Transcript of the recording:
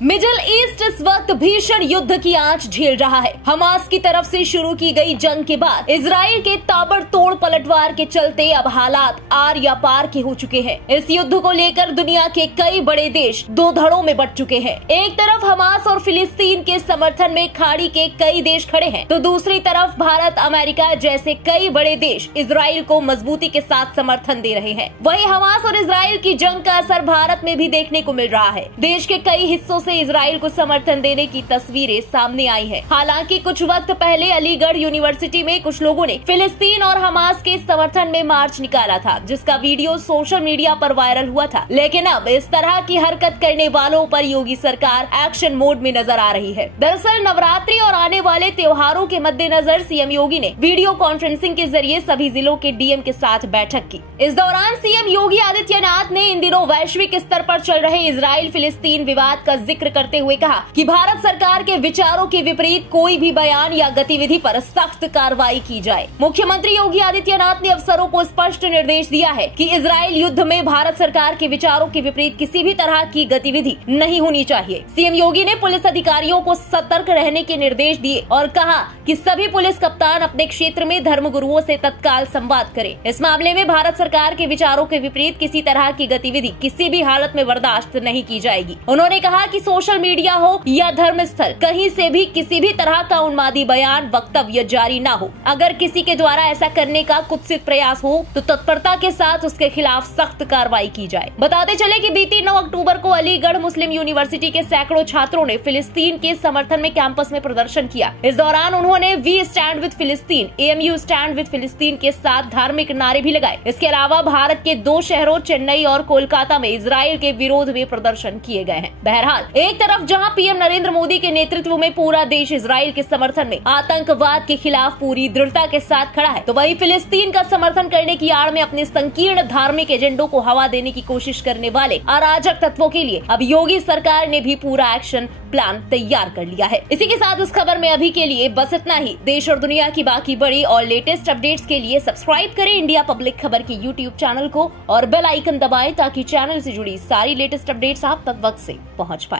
Middle east इस वक्त भीषण युद्ध की आंच झेल रहा है। हमास की तरफ से शुरू की गई जंग के बाद इजराइल के ताबड़तोड़ पलटवार के चलते अब हालात आर या पार के हो चुके हैं। इस युद्ध को लेकर दुनिया के कई बड़े देश दो धड़ों में बंट चुके हैं। एक तरफ हमास और फिलिस्तीन के समर्थन में खाड़ी के कई देश खड़े हैं, तो दूसरी तरफ भारत, अमेरिका जैसे कई बड़े देश इजराइल को मजबूती के साथ समर्थन दे रहे हैं। वहीं हमास और इजराइल की जंग का असर भारत में भी देखने को मिल रहा है। देश के कई हिस्सों से इजराइल को समर्थन देने की तस्वीरें सामने आई हैं। हालांकि कुछ वक्त पहले अलीगढ़ यूनिवर्सिटी में कुछ लोगों ने फिलिस्तीन और हमास के समर्थन में मार्च निकाला था, जिसका वीडियो सोशल मीडिया पर वायरल हुआ था। लेकिन अब इस तरह की हरकत करने वालों पर योगी सरकार एक्शन मोड में नजर आ रही है। दरअसल नवरात्रि और आने वाले त्योहारों के मद्देनजर सीएम योगी ने वीडियो कॉन्फ्रेंसिंग के जरिए सभी जिलों के डीएम के साथ बैठक की। इस दौरान सीएम योगी आदित्यनाथ ने इन दिनों वैश्विक स्तर पर चल रहे इजराइल फिलिस्तीन विवाद का जिक्र करते हुए कहा कि भारत सरकार के विचारों के विपरीत कोई भी बयान या गतिविधि पर सख्त कार्रवाई की जाए। मुख्यमंत्री योगी आदित्यनाथ ने अफसरों को स्पष्ट निर्देश दिया है कि इजराइल युद्ध में भारत सरकार के विचारों के विपरीत किसी भी तरह की गतिविधि नहीं होनी चाहिए। सीएम योगी ने पुलिस अधिकारियों को सतर्क रहने के निर्देश दिए और कहा कि सभी पुलिस कप्तान अपने क्षेत्र में धर्मगुरुओं से तत्काल संवाद करें। इस मामले में भारत सरकार के विचारों के विपरीत किसी तरह की गतिविधि किसी भी हालत में बर्दाश्त नहीं की जाएगी। उन्होंने कहा कि सोशल मीडिया हो या धर्म स्थल, कहीं से भी किसी भी तरह का उन्मादी बयान, वक्तव्य जारी न हो। अगर किसी के द्वारा ऐसा करने का कुत्सित प्रयास हो तो तत्परता के साथ उसके खिलाफ सख्त कार्रवाई की जाए। बताते चले कि बीती 9 अक्टूबर को अलीगढ़ मुस्लिम यूनिवर्सिटी के सैकड़ों छात्रों ने फिलिस्तीन के समर्थन में कैंपस में प्रदर्शन किया। इस दौरान उन्होंने वी स्टैंड विद फिलिस्तीन, AMU स्टैंड विद फिलिस्तीन के साथ धार्मिक नारे भी लगाए। इसके अलावा भारत के 2 शहरों चेन्नई और कोलकाता में इजराइल के विरोध में प्रदर्शन किए गए हैं। बहरहाल, एक तरफ जहां पीएम नरेंद्र मोदी के नेतृत्व में पूरा देश इजराइल के समर्थन में आतंकवाद के खिलाफ पूरी दृढ़ता के साथ खड़ा है, तो वहीं फिलिस्तीन का समर्थन करने की आड़ में अपने संकीर्ण धार्मिक एजेंडों को हवा देने की कोशिश करने वाले अराजक तत्वों के लिए अब योगी सरकार ने भी पूरा एक्शन प्लान तैयार कर लिया है। इसी के साथ इस खबर में अभी के लिए बस इतना ही। देश और दुनिया की बाकी बड़ी और लेटेस्ट अपडेट्स के लिए सब्सक्राइब करें इंडिया पब्लिक खबर के YouTube चैनल को और बेल आइकन दबाएं ताकि चैनल से जुड़ी सारी लेटेस्ट अपडेट्स आप तक वक्त से पहुंच पाए।